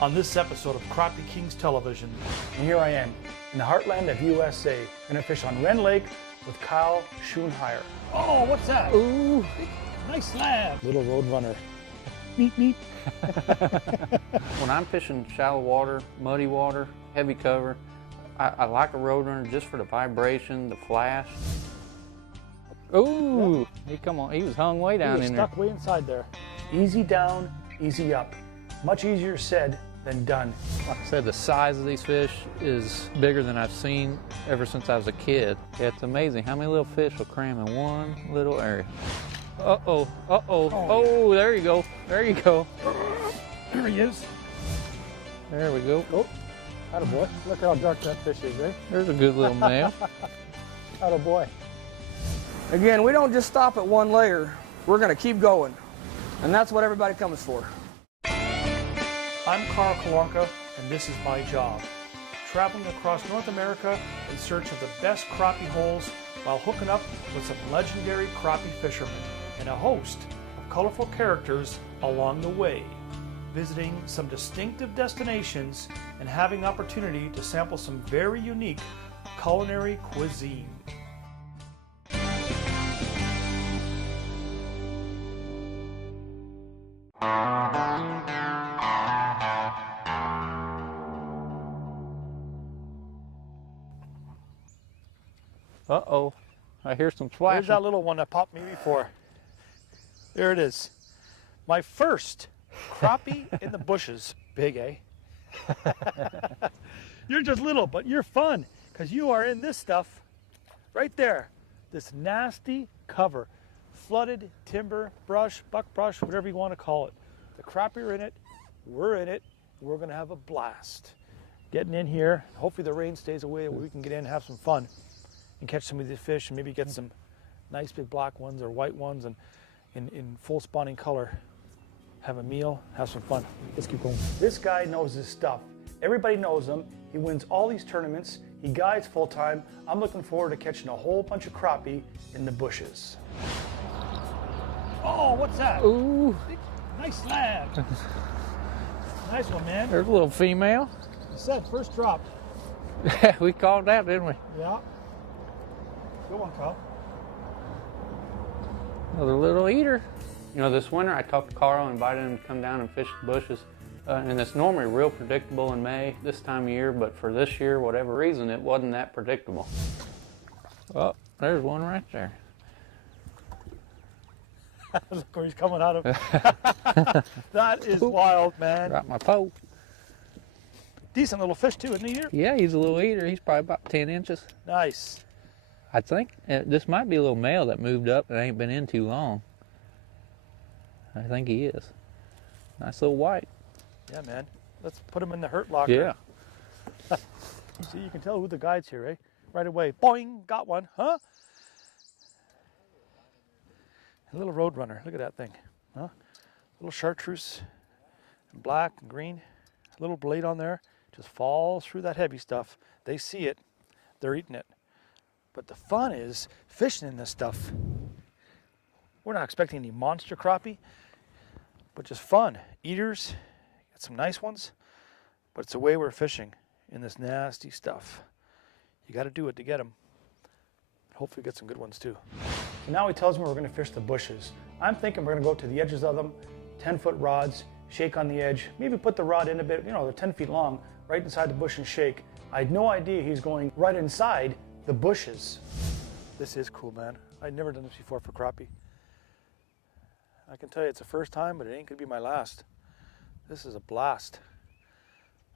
on this episode of Crappie Kings Television. And here I am, in the heartland of USA, gonna fish on Rend Lake with Kyle Schoenheier. Oh, what's that? Ooh, Nice slab. little road runner. Meep, meep. When I'm fishing shallow water, muddy water, heavy cover, I like a road runner just for the vibration, the flash. Ooh, he was hung way down in there. Stuck way inside there. Easy down, easy up. Much easier said than done. Like I said, the size of these fish is bigger than I've seen ever since I was a kid. It's amazing how many little fish will cram in one little area. Uh-oh, uh-oh, oh, there you go, there you go. There he is. There we go. Oh, attaboy. Look how dark that fish is, eh? There's a good little male. Attaboy. Again, we don't just stop at one layer. We're going to keep going. And that's what everybody comes for. I'm Carl Kalanka, and this is my job. Traveling across North America in search of the best crappie holes while hooking up with some legendary crappie fishermen and a host of colorful characters along the way. Visiting some distinctive destinations and having opportunity to sample some very unique culinary cuisine. Uh-oh, I hear some splashing. Here's that little one that popped me before. There it is. My first crappie in the bushes. Big, eh? You're just little, but you're fun because you are in this stuff right there. This nasty cover. Flooded timber, brush, buckbrush, whatever you want to call it. The crappie are in it. We're in it. We're going to have a blast. Getting in here. Hopefully the rain stays away where we can get in and have some fun and catch some of these fish and maybe get some nice big black ones or white ones and in full spawning color. Have a meal, have some fun. Let's keep going. This guy knows his stuff. Everybody knows him. He wins all these tournaments. He guides full time. I'm looking forward to catching a whole bunch of crappie in the bushes. Oh, what's that? Ooh, Nice slab. Nice one, man. there's a little female. You said first drop. We called that, didn't we? Yeah. Good one, Kyle. Another little eater. You know, this winter I talked to Carl and invited him to come down and fish the bushes. And it's normally real predictable in May, this time of year, but for this year, whatever reason, it wasn't that predictable. Oh, there's one right there. Look where he's coming out of. That is wild, man. Dropped my pole. Decent little fish too, isn't he here? Yeah, he's a little eater. He's probably about 10 inches. Nice. I think this might be a little male that moved up and ain't been in too long. I think he is. Nice little white. Yeah, man. Let's put him in the hurt locker. Yeah. See, you can tell who the guide's here, eh? Right away. Boing, got one, huh? A little road runner. Look at that thing, huh? Little chartreuse, black and green. A little blade on there. Just falls through that heavy stuff. They see it. They're eating it. But the fun is fishing in this stuff. We're not expecting any monster crappie, but just fun. Eaters, got some nice ones, but it's the way we're fishing in this nasty stuff. You got to do it to get them. Hopefully get some good ones too. So now he tells me we're going to fish the bushes. I'm thinking we're going to go to the edges of them, 10-foot rods, shake on the edge, maybe put the rod in a bit, you know, they're 10 feet long, right inside the bush and shake. I had no idea he's going right inside the bushes. This is cool, man. I'd never done this before for crappie. I can tell you it's the first time, but it ain't gonna be my last. This is a blast.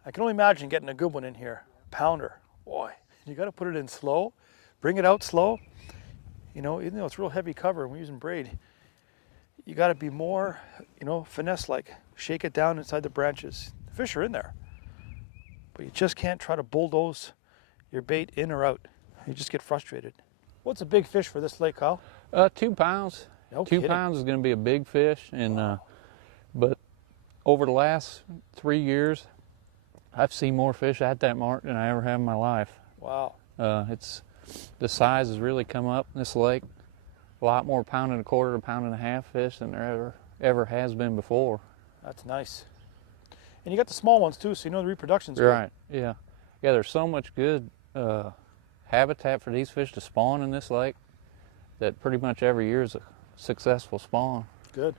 I can only imagine getting a good one in here. Pounder, boy. You gotta put it in slow, bring it out slow. You know, even though it's real heavy cover and we're using braid, you gotta be more, you know, finesse-like. Shake it down inside the branches. The fish are in there, but you just can't try to bulldoze your bait in or out. You just get frustrated. What's a big fish for this lake, Kyle? 2 pounds. No 2 kidding. pounds is going to be a big fish, and but over the last 3 years, I've seen more fish at that mark than I ever have in my life. Wow. The size has really come up in this lake. A lot more £1.25 to £1.5 fish than there ever has been before. That's nice. And you got the small ones too, so you know the reproduction's good. Right, yeah. Yeah, there's so much good habitat for these fish to spawn in this lake that pretty much every year is a successful spawn. Good.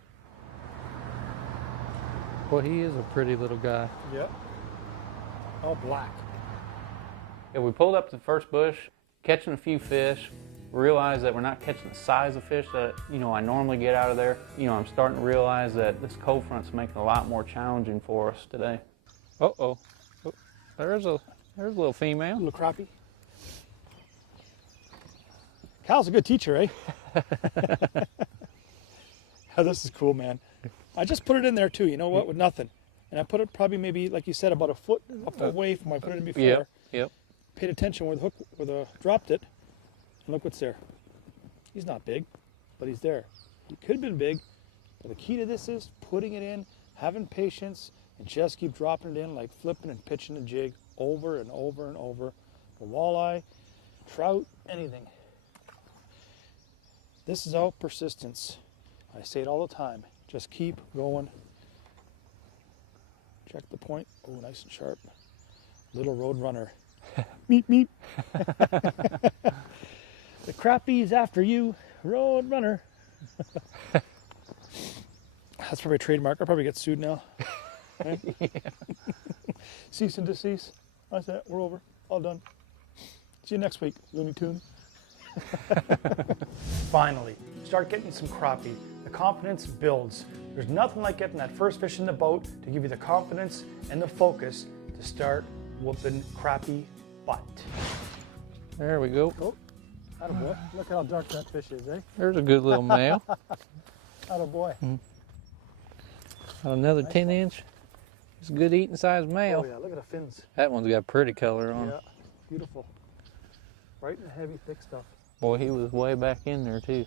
Well, he is a pretty little guy. Yep. All black. Yeah, we pulled up to the first bush, catching a few fish, realized that we're not catching the size of fish that, you know, I normally get out of there. You know, I'm starting to realize that this cold front's making a lot more challenging for us today. Uh-oh. Oh, there's a little female. Little crappie. Cal's a good teacher, eh? Oh, this is cool, man. I just put it in there too, you know what, with nothing. And I put it probably maybe, like you said, about a foot away from where I put it in before. Yep. Paid attention where the hook, dropped it. And look what's there. He's not big, but he's there. He could have been big, but the key to this is putting it in, having patience, and just keep dropping it in, like flipping and pitching a jig over and over and over. For walleye, trout, anything. This is all persistence. I say it all the time. Just keep going. Check the point. Oh, nice and sharp. Little road runner. Meep, meep. The Krappie's after you, road runner. That's probably a trademark. I'll probably get sued now. Right? Yeah. Cease and desist. That's it. We're over. All done. See you next week, Looney Tune. Finally, start getting some crappie. The confidence builds. There's nothing like getting that first fish in the boat to give you the confidence and the focus to start whooping crappie butt. There we go. Oh, attaboy. Look how dark that fish is, eh? There's a good little male. Attaboy. Another 10-inch. It's a good eating size male. Oh yeah, look at the fins. That one's got pretty color on. Yeah, beautiful. Right in the heavy, thick stuff. Boy, he was way back in there too.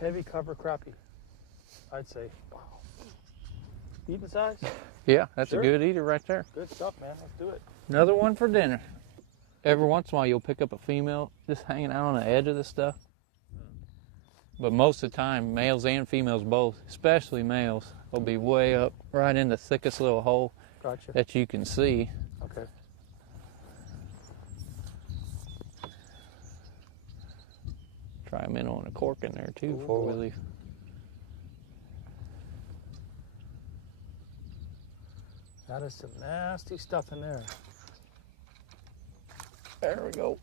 Heavy cover crappie, I'd say. Wow. Eating size? Yeah, that's Sure. a good eater right there. Good stuff, man. Let's do it. Another one for dinner. Every once in a while you'll pick up a female just hanging out on the edge of this stuff. But most of the time, males and females both, especially males, will be way up right in the thickest little hole Gotcha. that you can see. Okay. Try them in on a cork in there too before we leave. That is some nasty stuff in there. There we go.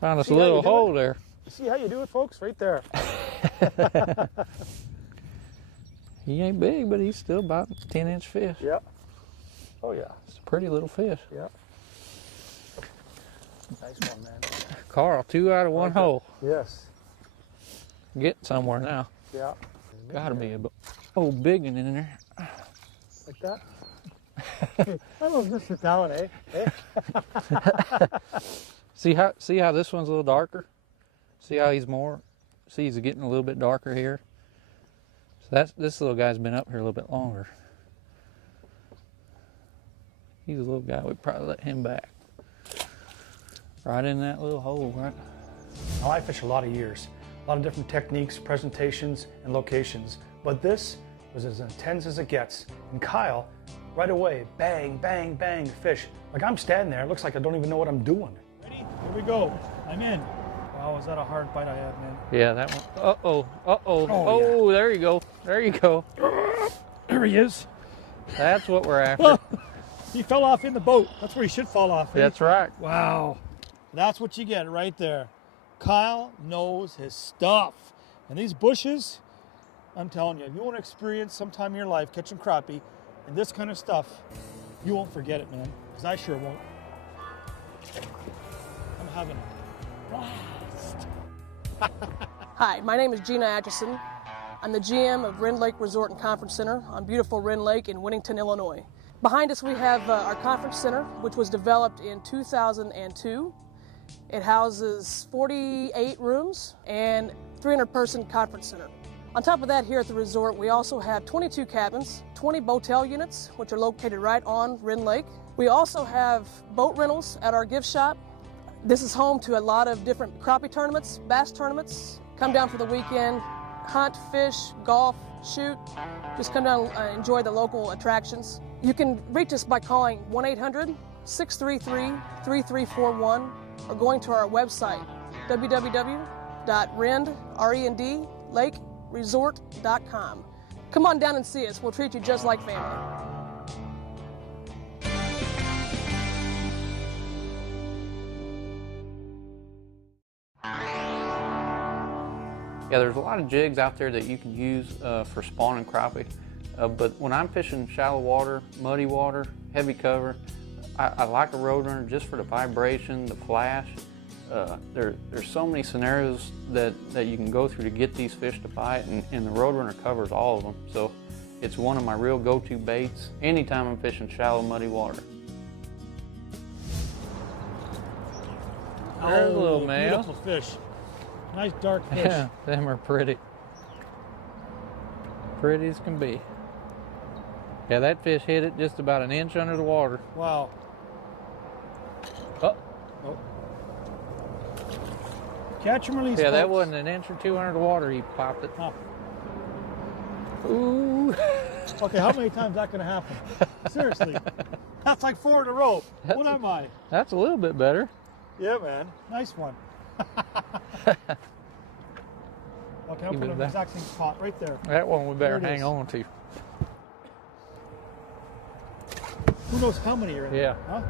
Found us See a how little you do hole it? there. See how you do it, folks? Right there. He ain't big, but he's still about a 10-inch fish. Yep. Oh yeah. It's a pretty little fish. Yep. Nice one, man. Carl, 2 out of 1 hole. Yes. Getting somewhere now. Yeah. Gotta be a old big one in there. Like that. I was just sit down, eh? See how this one's a little darker? See how he's getting a little bit darker here. So this little guy's been up here a little bit longer. He's a little guy. We'd probably let him back. Right in that little hole, right? Now, I fish a lot of years, a lot of different techniques, presentations, and locations, but this was as intense as it gets. And Kyle, right away, bang, bang, bang, fish. Like I'm standing there, it looks like I don't even know what I'm doing. Ready? Here we go. I'm in. Wow, was that a hard bite I had, man? Yeah, that one. Oh, there you go. There you go. There he is. That's what we're after. He fell off in the boat. That's where he should fall off. Eh? That's right. Wow. That's what you get right there. Kyle knows his stuff. And these bushes, I'm telling you, if you want to experience sometime in your life catching crappie and this kind of stuff, you won't forget it, man. Because I sure won't. I'm having a blast. Hi, my name is Gina Atchison. I'm the GM of Rend Lake Resort and Conference Center on beautiful Rend Lake in Winnington, Illinois. Behind us we have our conference center, which was developed in 2002. It houses 48 rooms and 300-person conference center. On top of that, here at the resort, we also have 22 cabins, 20 motel units, which are located right on Rend Lake. We also have boat rentals at our gift shop. This is home to a lot of different crappie tournaments, bass tournaments. Come down for the weekend, hunt, fish, golf, shoot, just come down and enjoy the local attractions. You can reach us by calling 1-800-633-3341 or going to our website, www.rendlakeresort.com. Come on down and see us. We'll treat you just like family. Yeah, there's a lot of jigs out there that you can use for spawning crappie, but when I'm fishing shallow water, muddy water, heavy cover, I like a Roadrunner just for the vibration, the flash. There's so many scenarios that you can go through to get these fish to bite, and the Roadrunner covers all of them. So it's one of my real go-to baits anytime I'm fishing shallow, muddy water. There's a little male. Beautiful fish. Nice dark fish. Yeah, them are pretty. Pretty as can be. Yeah, that fish hit it just about an inch under the water. Wow. Oh. Catch and release. Yeah, that folks. wasn't an inch or two under the water. He popped it. Oh. Ooh. Okay, how many times is that going to happen? Seriously. That's like 4 in a row. What am I? That's a little bit better. Yeah, man. Nice one. Okay, I'll put it in the exact same spot right there. That one we better There it hang is. on to. Who knows how many are in Yeah. there? Huh?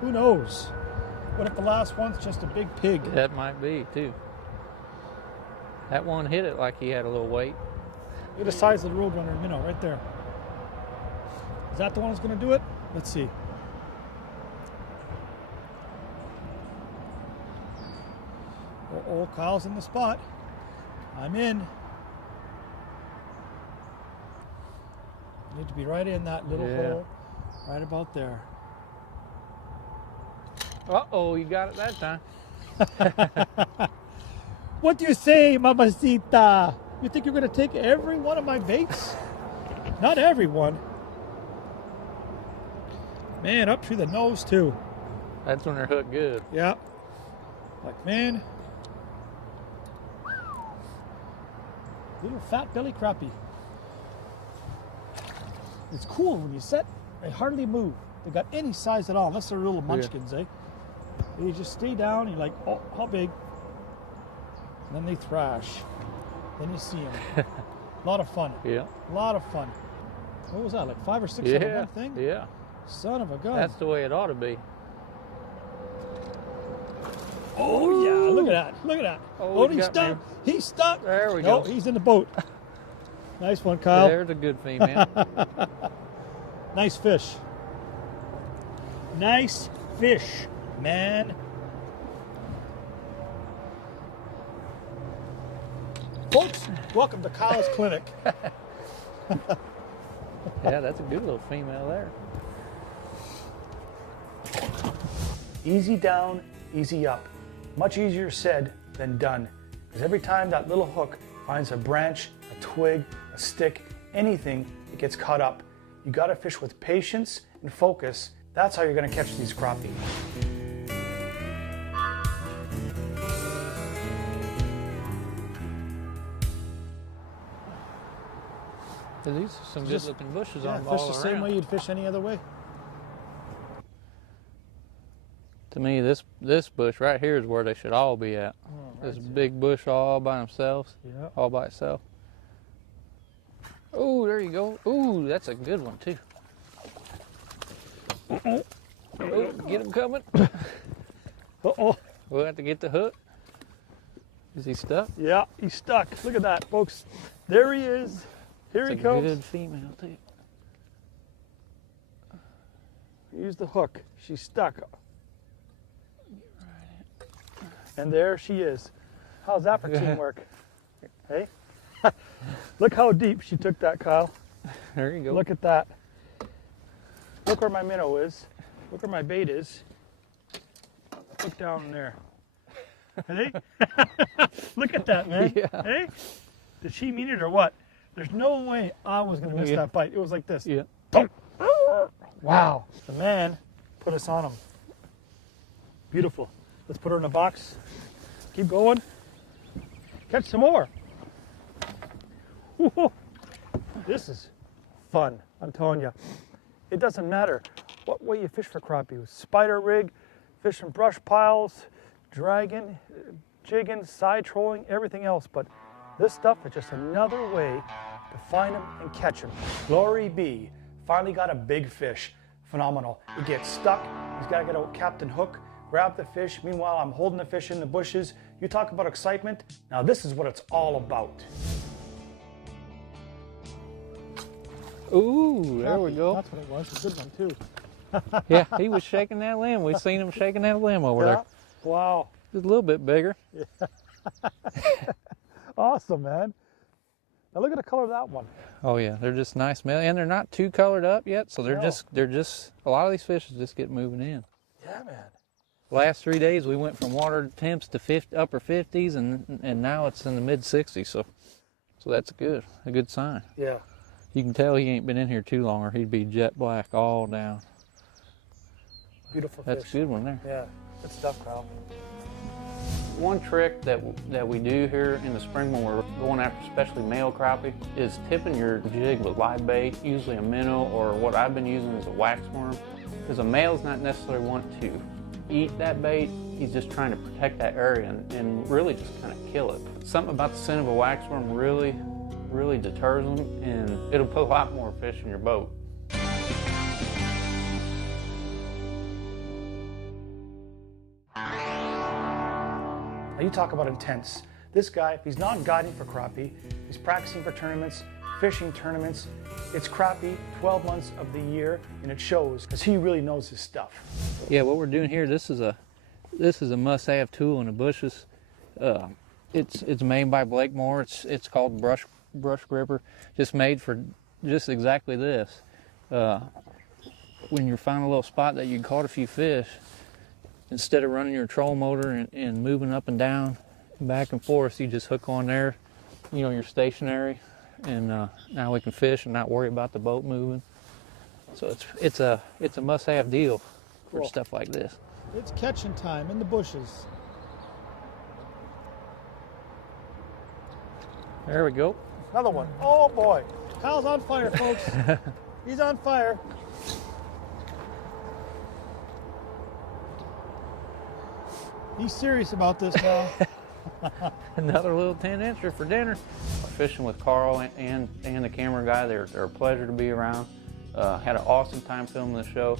Who knows? What if the last one's just a big pig? That might be, too. That one hit it like he had a little weight. Look at the size of the Roadrunner minnow right there. Is that the one that's going to do it? Let's see. Oh, Kyle's in the spot. I'm in. Need to be right in that little hole, right about there. Uh-oh, you got it that time. What do you say, mamacita? You think you're going to take every one of my baits? Not every one. Man, up through the nose too. That's when they're hooked good. Yeah. Like, man. Little fat belly crappie. It's cool when you set, they hardly move. They got any size at all, unless they're little munchkins, eh? They just stay down, you're like, oh, how big? And then they thrash. Then you see them. A lot of fun. Yeah. A lot of fun. What was that, like 5 or 6 of them, one thing? Yeah. Son of a gun. That's the way it ought to be. Oh yeah, look at that. Look at that. Oh, Oh, he he's got stuck. me. He's stuck. There we No, go. he's in the boat. Nice one, Kyle. There's a good female. Nice fish. Nice fish, man. Folks, welcome to Kyle's Clinic. Yeah, that's a good little female there. Easy down, easy up. Much easier said than done. Because every time that little hook finds a branch, a twig, a stick, anything, it gets caught up. You gotta fish with patience and focus. That's how you're gonna catch these crappie. These are some good looking bushes Yeah, on fish all the same around. way you'd fish any other way. To me, this bush right here is where they should all be at. This big bush all by themselves, Yeah. all by itself. Oh, there you go. Ooh, that's a good one too. Oh, get him coming. Uh-oh. We'll have to get the hook. Is he stuck? Yeah, he's stuck. Look at that, folks. There he is. Here It's he a comes. good female too. Use the hook. She's stuck. And there she is. How's that for teamwork? Hey? Look how deep she took that, Kyle. There you go. Look at that. Look where my minnow is. Look where my bait is. Look down there. Hey? Look at that, man. Yeah. Hey? Did she mean it or what? There's no way I was going to miss that bite. It was like this. Yeah. Wow. The man put us on him. Beautiful. Let's put her in a box. Keep going. Catch some more. This is fun, I'm telling you. It doesn't matter what way you fish for crappie. With spider rig, fishing brush piles, dragging, jigging, side trolling, everything else. But this stuff is just another way to find them and catch them. Glory be, finally got a big fish. Phenomenal. He gets stuck, he's got to get a captain hook, grab the fish. Meanwhile, I'm holding the fish in the bushes. You talk about excitement. Now this is what it's all about. Ooh, there we go. That's what it was, a good one too. Yeah, he was shaking that limb. We've seen him shaking that limb over there. Wow. Just a little bit bigger. Awesome, man. Now look at the color of that one. Oh yeah, they're just nice, man, and they're not too colored up yet, so they're No. just a lot of these fish just get moving in. Yeah, man. Last 3 days we went from water temps to upper 50s, and now it's in the mid 60s. So that's a good sign. Yeah. You can tell he ain't been in here too long, or he'd be jet black all down. Beautiful That's fish. a good one there. Yeah, good stuff, Kyle. One trick that we do here in the spring when we're going after especially male crappie is tipping your jig with live bait, usually a minnow, or what I've been using is a wax worm, because a male's not necessarily want to eat that bait. He's just trying to protect that area and really just kind of kill it. Something about the scent of a wax worm really deters them, and it'll put a lot more fish in your boat. Now you talk about intense. This guy, if he's not guiding for crappie, he's practicing for tournaments, fishing tournaments. It's crappie 12 months of the year, and it shows because he really knows his stuff. Yeah, what we're doing here, this is a must-have tool in the bushes. It's made by Blakemore. It's called brush gripper, just made for just exactly this. When you find a little spot that you caught a few fish, instead of running your troll motor and moving up and down, back and forth, you just hook on there. You know, you're stationary, and now we can fish and not worry about the boat moving. So it's a must-have deal for Cool. stuff like this. It's catching time in the bushes. There we go. Another one. Oh boy. Kyle's on fire, folks. He's on fire. He's serious about this now. Another little 10-incher for dinner. Fishing with Carl and the camera guy, they're a pleasure to be around. Had an awesome time filming the show.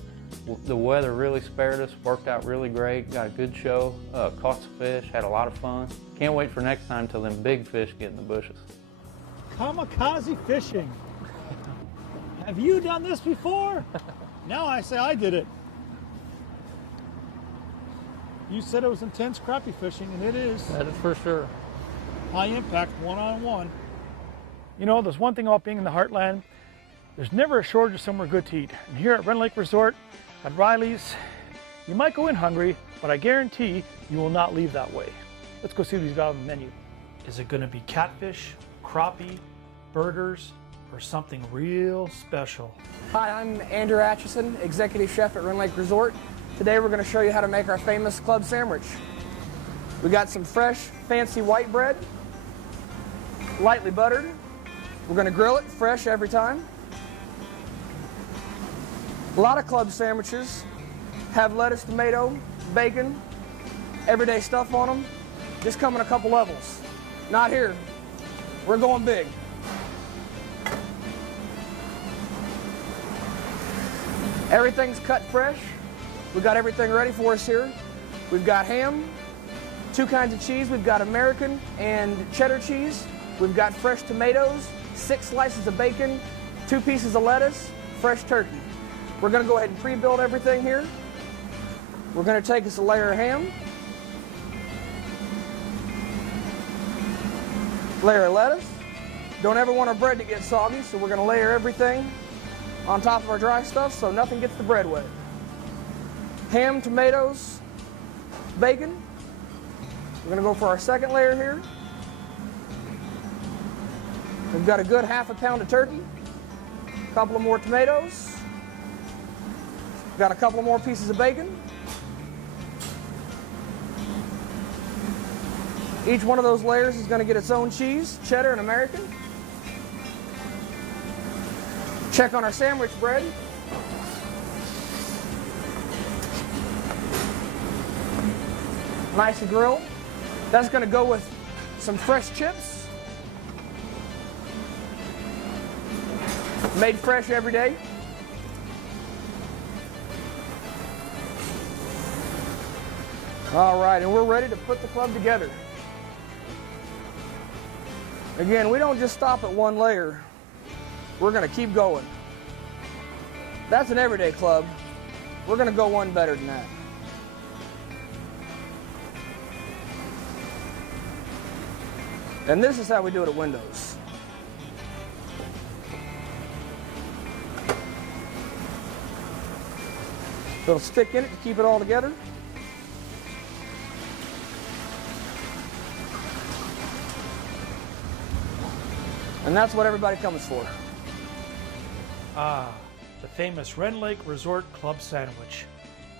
The weather really spared us, worked out really great, got a good show, caught some fish, had a lot of fun. Can't wait for next time till them big fish get in the bushes. Kamikaze fishing. Have you done this before? Now I say I did it. You said it was intense crappie fishing, and it is. That is for sure. High impact, one-on-one. You know, there's one thing about being in the heartland. There's never a shortage of somewhere good to eat. And here at Rend Lake Resort, at Riley's, you might go in hungry, but I guarantee you will not leave that way. Let's go see what he's got on the menu. Is it gonna be catfish, crappie, burgers, or something real special? Hi, I'm Andrew Atchison, Executive Chef at Rend Lake Resort. Today we're going to show you how to make our famous club sandwich. We got some fresh, fancy white bread, lightly buttered. We're going to grill it fresh every time. A lot of club sandwiches have lettuce, tomato, bacon, everyday stuff on them. Just come in a couple levels. Not here. We're going big. Everything's cut fresh. We've got everything ready for us here. We've got ham, 2 kinds of cheese. We've got American and cheddar cheese. We've got fresh tomatoes, 6 slices of bacon, 2 pieces of lettuce, fresh turkey. We're gonna go ahead and pre-build everything here. We're gonna take us a layer of ham, layer of lettuce. Don't ever want our bread to get soggy, so we're gonna layer everything on top of our dry stuff so nothing gets the bread wet. Ham, tomatoes, bacon. We're gonna go for our second layer here. We've got a good ½ pound of turkey, a couple of more tomatoes, got a couple of more pieces of bacon. Each one of those layers is gonna get its own cheese, cheddar and American. Check on our sandwich bread. Nice and grilled. That's going to go with some fresh chips. Made fresh every day. All right, and we're ready to put the club together. Again, we don't just stop at one layer. We're going to keep going. That's an everyday club. We're going to go one better than that. And this is how we do it at Windows. Little stick in it to keep it all together. And that's what everybody comes for. Ah, the famous Rend Lake Resort Club Sandwich.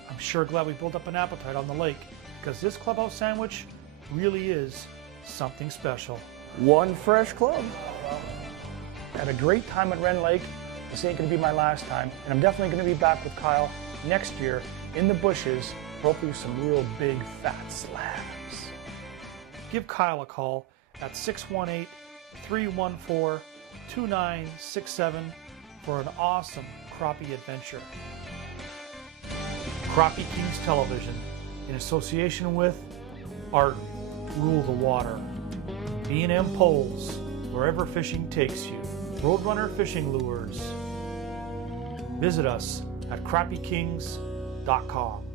I'm sure glad we built up an appetite on the lake, because this clubhouse sandwich really is something special. One fresh club. Had a great time at Rend Lake. This ain't gonna be my last time, and I'm definitely gonna be back with Kyle next year in the bushes, hopefully with some real big fat slabs. Give Kyle a call at 618-314-2967 for an awesome crappie adventure. Crappie Kings Television, in association with Arden, Rule the Water, B&M Poles, wherever fishing takes you, Roadrunner Fishing Lures. Visit us at crappiekings.com.